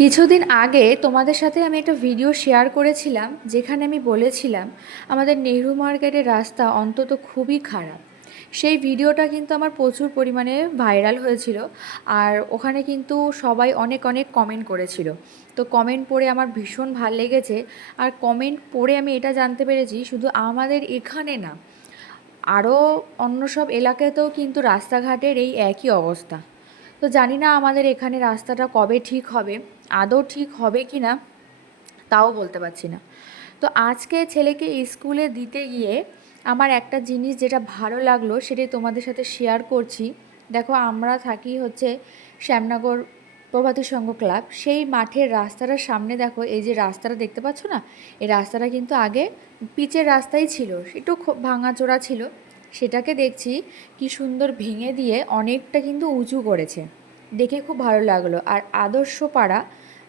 কিছুদিন আগে তোমাদের সাথে আমি একটা ভিডিও শেয়ার করেছিলাম, যেখানে আমি বলেছিলাম আমাদের নেহরু মার্কেটের রাস্তা অন্তত খুবই খারাপ। সেই ভিডিওটা কিন্তু আমার প্রচুর পরিমাণে ভাইরাল হয়েছিল। আর ওখানে কিন্তু সবাই অনেক অনেক কমেন্ট করেছিল। তো কমেন্ট পড়ে আমার ভীষণ ভাল লেগেছে। আর কমেন্ট পড়ে আমি এটা জানতে পেরেছি, শুধু আমাদের এখানে না, আরও অন্য সব এলাকাতেও কিন্তু রাস্তাঘাটের এই একই অবস্থা। তো জানি না আমাদের এখানে রাস্তাটা কবে ঠিক হবে, আদৌ ঠিক হবে কি না তাও বলতে পারছি না। তো আজকে ছেলেকে স্কুলে দিতে গিয়ে আমার একটা জিনিস যেটা ভালো লাগলো সেটাই তোমাদের সাথে শেয়ার করছি। দেখো, আমরা থাকি হচ্ছে শ্যামনগর প্রভাতী সংঘ ক্লাব, সেই মাঠের রাস্তাটার সামনে দেখো, এই যে রাস্তাটা দেখতে পাচ্ছ না, এই রাস্তাটা কিন্তু আগে পিচের রাস্তাই ছিল, একটু ভাঙাচোরা ছিল। সেটাকে দেখছি কি সুন্দর ভেঙে দিয়ে অনেকটা কিন্তু উঁচু করেছে, দেখে খুব ভালো লাগলো। আর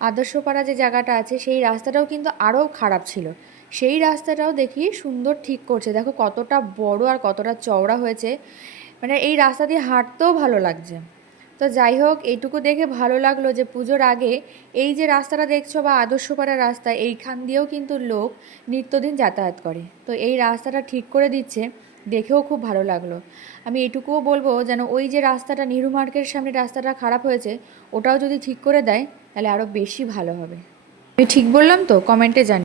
আদর্শপাড়া যে জায়গাটা আছে, সেই রাস্তাটাও কিন্তু আরও খারাপ ছিল, সেই রাস্তাটাও দেখি সুন্দর ঠিক করছে। দেখো কতটা বড় আর কতটা চওড়া হয়েছে, মানে এই রাস্তা দিয়ে হাঁটতেও ভালো লাগছে। তো যাই হোক, এইটুকু দেখে ভালো লাগলো যে পুজোর আগে এই যে রাস্তাটা দেখছো বা আদর্শপাড়া রাস্তা, এইখান দিয়েও কিন্তু লোক নিত্যদিন যাতায়াত করে। তো এই রাস্তাটা ঠিক করে দিচ্ছে, দেখেও খুব ভালো লাগলো। আমি এটুকুও বলবো যেন ওই যে রাস্তাটা নেহরু মার্কেটের সামনে রাস্তাটা খারাপ হয়েছে, ওটাও যদি ঠিক করে দেয় তাহলে আরও বেশি ভালো হবে। আমি ঠিক বললাম তো? কমেন্টে জানি।